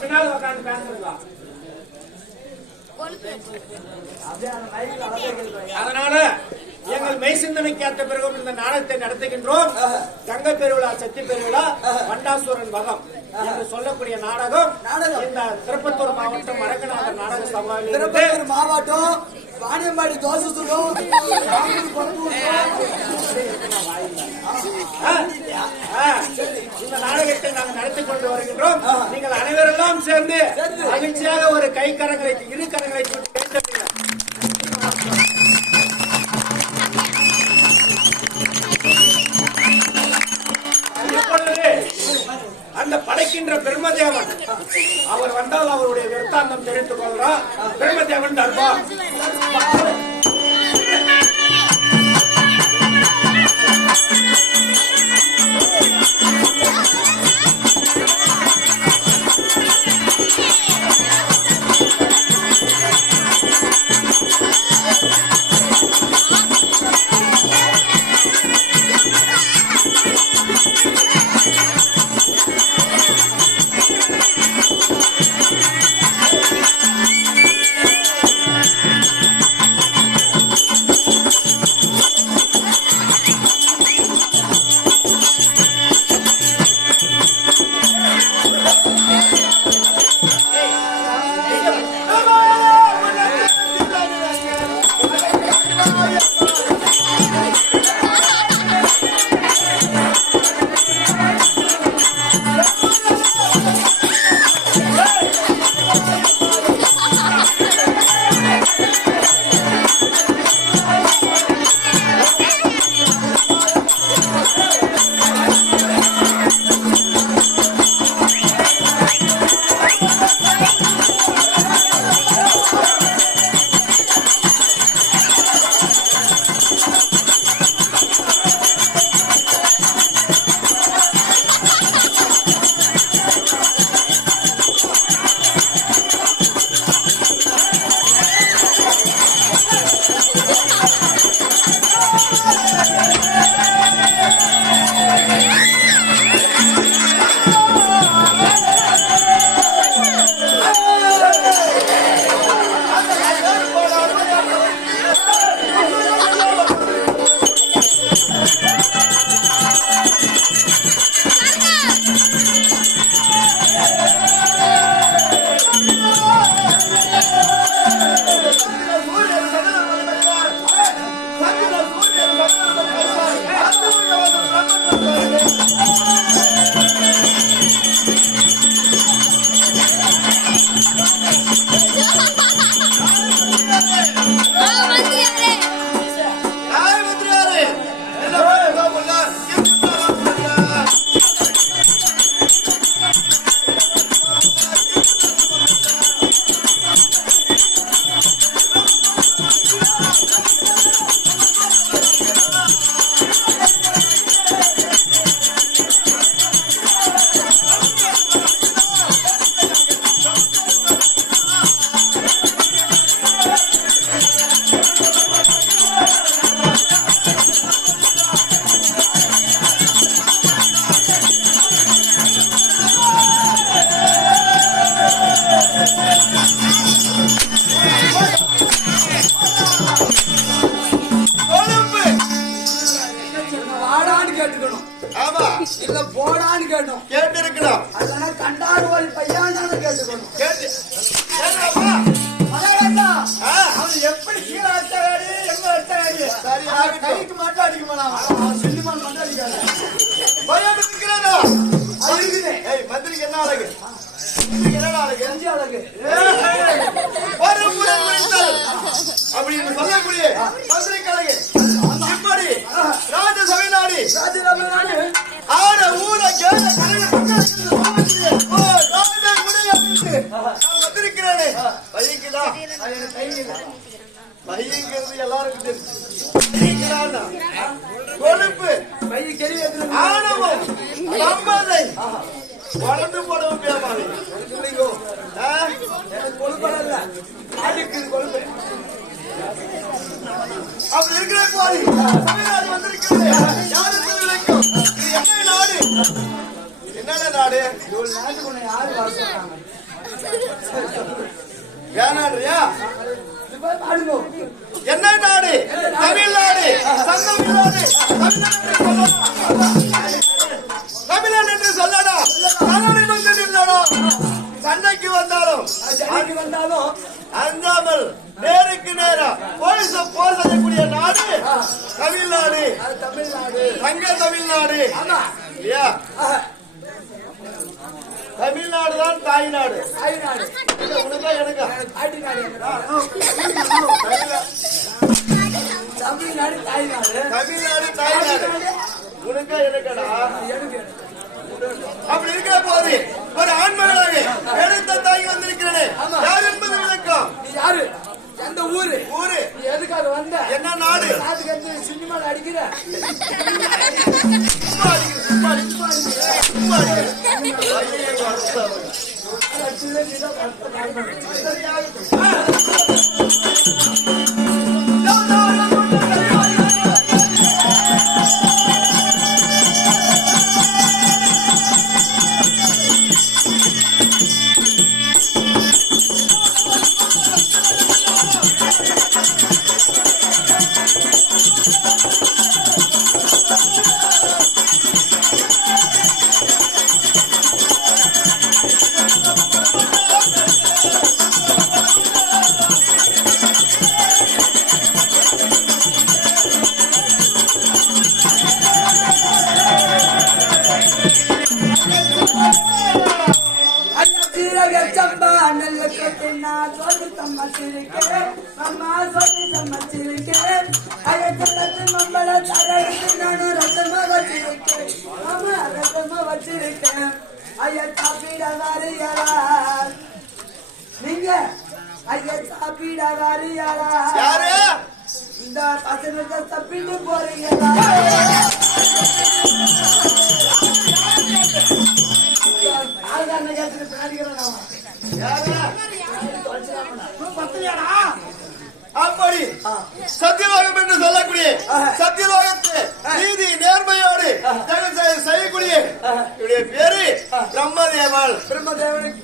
பின்னால் உட்காந்து பேசுறதா? அதனால எங்கள் மெய் சிந்தனைக்கு ஏற்ற பிறகு இந்த நாடகத்தை நடத்துகின்றோம். தங்க பெருவிழா, சக்தி பெருவிழா, வண்டாசூரன் வகம் என்று சொல்லக்கூடிய நாடகம் இந்த திருப்பத்தூர் மாவட்டம் மரக்கநாதர் நாடக சபாவில் மாவட்டம் வாணியம்பாடி தோசை சுடும் இந்த நாடகத்தை நாங்கள் நடத்தி கொண்டு வருகின்றோம். நீங்கள் அனைவரெல்லாம் சேர்ந்து மகிழ்ச்சியாக ஒரு கை கரங்களை, இரு கரங்களை அந்த படைக்கின்ற பிரம்மதேவன் அவர் வந்தால் அவருடைய விருத்தாந்தம் தெரிந்து கொள்கிறார். பிரம்மதேவன் தர்பார் என்ன என்னடா நாடு? இவ்வளவு நாட்டுக்கு உன்னை யாரு வர சொன்னாங்க? வேணான்றியா? இது போய் பாடுங்க. என்ன நாடு? தமிழ்நாடு. தமிழ்நாடு தமிழன் என்று சொல்லடா. கலனை வந்து நில்லடா. சண்டைக்கு வந்தாலும் சென்னைக்கு வந்தாலும் அஞ்சாமல் நேருக்கு நேரா போலீஸ் போர் செய்யக்கூடிய நாடு தமிழ்நாடு. அது தமிழ்நாடு. தங்க தமிழ்நாடு ஆமா. இல்லையா? தமிழ்நாடு தான் தாய்நாடு. தாய்நாடு. உனக்கா எனக்கா? தாய்நாடு. தமிழ்நாடு தாய்நாடு. தமிழ்நாடு தாய்நாடு உனக்கா எனக்கடா? எனக்கு அப்படி இருக்கிற போது ஒரு ஆண்மகனாக எடுத்த தாய் வந்திருக்கிறேன். யார் என்பது விளக்கம். நீ யாரு? எந்த ஊரு? ஊரு நீ எதுக்காக வந்த? என்ன நாடு? நாட்டுக்கு வந்து சினிமால அடிக்கிற? சும்மா அடிக்கிற, சும்மா அடிக்கிற, சும்மா அடிக்கிற. நீங்க ஐயா சாப்பிட வாரியாரா? யாரு? இந்த பசங்க தப்பிட்டு போறீங்களா? அப்படி சத்தியலோகம் என்று சொல்லக்கூடிய சத்தியலோகத்து நீதி நேர்மையோடு செய்யக்கூடிய இவருடைய பேரு பிரம்மதேவன். பிரம்மதேவனுக்கு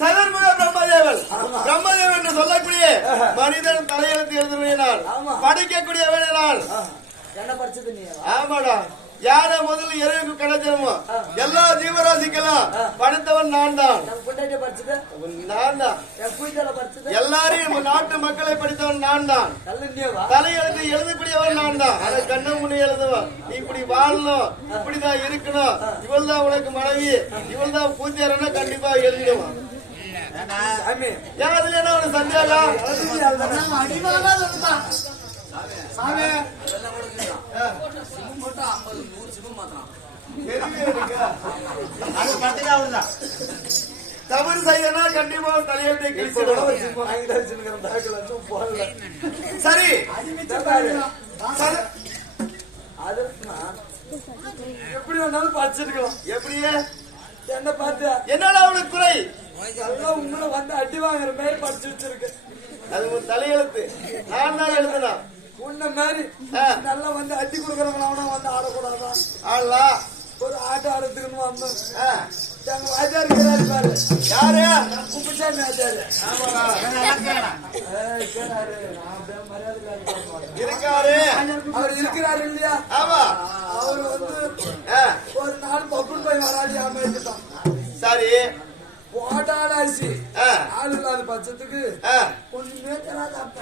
சதர்முக பிரம்மதேவன். பிரம்மதேவன் என்று சொல்லக்கூடிய மனிதன் தலையெழுத்து எழுதுவதனால் படிக்கக்கூடியவனால். என்ன படிச்சது நீ? ஆமாடா. யார முதல்ல எருவுக்கு கிடைச்சிருமோ எல்லா ஜீவராசிக்கெல்லாம் படைத்தவன் நான் தான். படிச்சது நான் தான். எல்லாரையும் நாட்டு மக்களை படித்தவன் நான் தான். தலையெழுத்து எழுதக்கூடியவன் நான் தான். அதை கண்ண முடி எழுதுவன். இப்படி வாழணும், இப்படிதான் இருக்கணும், இவள் தான் உனக்கு மனைவி, இவள் தான் பூஜாரன்னா கண்டிப்பா எழுதிடுவான். அதுல என்ன ஒரு சந்தேகம்? தவறு செய்யனா கண்டிப்பா தலையெழுத்தை கிழிச்சிடும். சரி எப்படி வேணாலும் படிச்சிருக்கலாம். எப்படியே என்ன பார்த்து என்னடா அவனுக்கு குறை? எல்லாம் உங்களை வந்து அடி வாங்குற மாதிரி படிச்சு வச்சிருக்கு. அது ஒரு தலையெழுத்து. நான் தான் எழுதுனா உன்ன மாதிரி நல்லா வந்து அடி கொடுக்கறவங்க வந்து ஆடக்கூடாதான். ஆடலா ஒரு ஆட்டம் ஆடுறதுக்குன்னு வந்தோம். எங்க வாத்தியார் இருக்கிறாரு பாரு. யாரு? குப்புசாமி வாத்தியாரு. இருக்காரு. அவர் இருக்கிறாரு இல்லையா? ஆமா. அவரு வந்து ஒரு நாள் பப்புன் போய் வராடி அமைச்சுட்டான். சரி போட்டால அரிசி ஆளு இல்லாத பட்சத்துக்கு ஒண்ணுமே தராதப்ப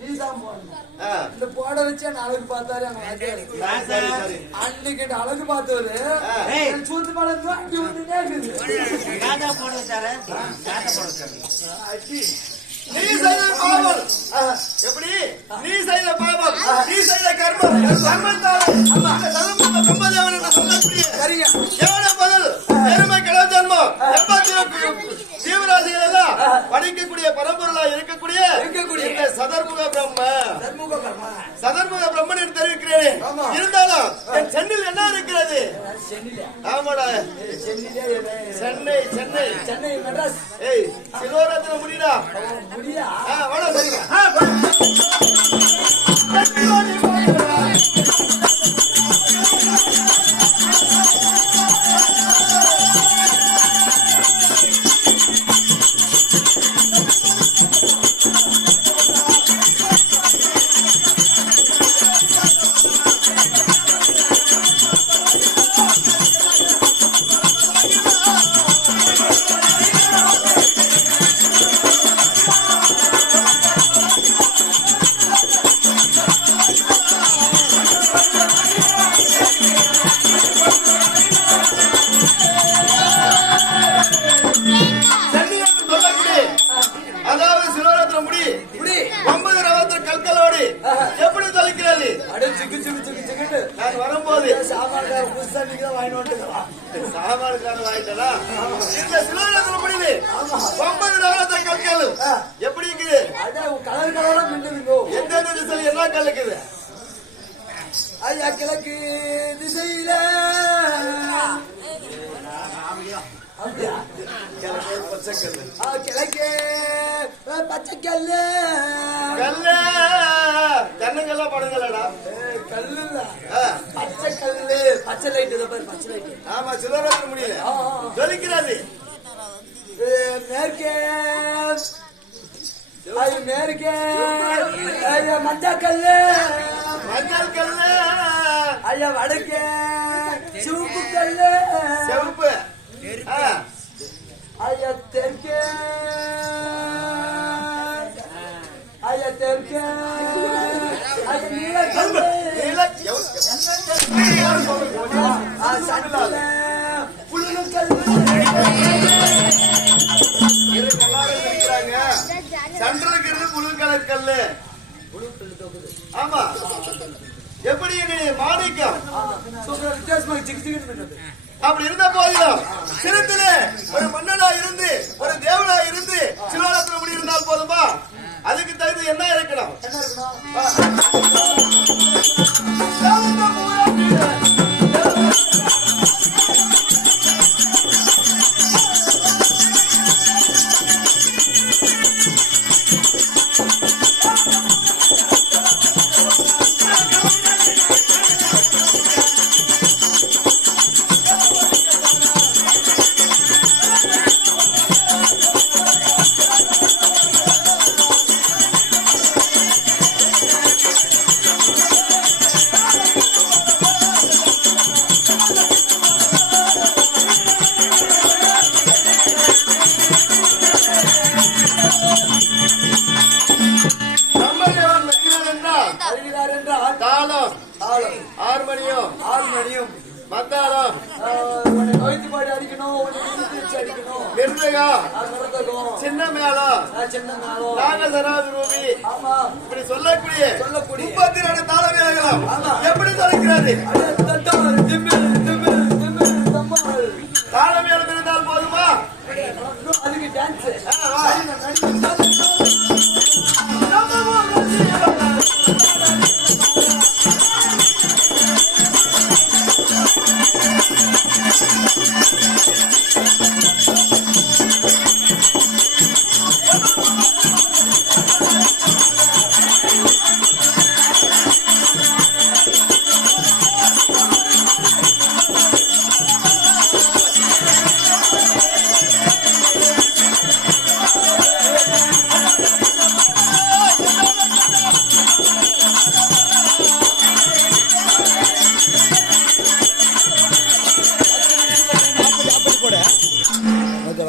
நீதான் போடணும். இந்த போட வச்சு அழகு பார்த்தாரு அன்னைக்கு அழகு பார்த்தவரு சூத்து பழம் அடி வந்துட்டே நீ செய்த பாவம் எப்படி? நீ செய்த பாவம், நீ செய்த கர்மம், பிரம்மதேவன் என்று சொல்லக்கூடிய எவன பதில் எருமை கிளம் ஜன்மம் ஜீவராசிகள் எல்லாம் படிக்கக்கூடிய பரம்பொருளா இருக்கக்கூடிய சதர்முக பிரம்ம சதர்முக பிரம்மன் என்று தெரிவிக்கிறேன். இருந்தாலும் என் சென்னையில் என்ன இருக்கிறது? ஆமாடா சென்னை சென்னை சென்னை மெட்ராஸ் சிலோரத்தில் முடியும் முடிடா முடியா வாடா சரிங்க அதாவது சிலோரத்ன முடி 9 ரவத்திர கற்களோடு எப்படி தொலைக்கிறது நான் வரும்போது சாமான்கார புதுசாக வாங்கிட்டு சாமான்காரன் வாங்கிட்டா இந்த சிலோரத்ன முடிவு 9 ரவத்திர கற்கள் எப்படி இருக்குது கலர் கலரா மின்னுதுங்கோ எந்த திசையில் என்ன கல் இருக்குது ஐயா கிழக்கு திசையில கிழக்கு பச்சைக்கல்லு கல்லு தென்னங்கெல்லாம் படுங்களடா கல்லு இல்ல பச்சை கல்லு பச்சை லைட்டு பச்சை லைட்டு ஆமா சிலோரத்ன முடியல ஜொலிக்கிறது மேற்கே அது மேற்கே மஞ்சள் கல்லு மஞ்சள் கல்லு ஐயா வடக்கே சிவப்பு கல்லு செவப்பு ஐயா தெற்கே ஐயா தெற்கே ஐயா நீல கல்லு சண்டல புல்லு கல்லு சண்டலுக்கு இருந்து புழு கலர் கல்லு ஆமா எப்படி மாணிக்கம் வித்தியாசமாக சிக்கிட்டு அப்படி இருந்த போதிலும் சிறுத்திலே ஒரு மன்னனா இருந்து ஒரு தேவனா இருந்து சிலோரத்ன முடி இருந்தால் போதுமா அதுக்கு தகுதி என்ன இருக்கணும் என்ன இருக்கணும் தாளம் ஹார்மோனியம் மத்தாளம் பாடி அடிக்கணும் அடிக்கணும் மிருதகம் சின்ன மேளம் நாகசராவி இப்படி சொல்லக்கூடிய 32 தாள மேளங்களும் எப்படி தொலைக்கிறது தம்மாள் தாள மேளம் இருந்தால் போதுமா அதுக்கு டான்ஸ்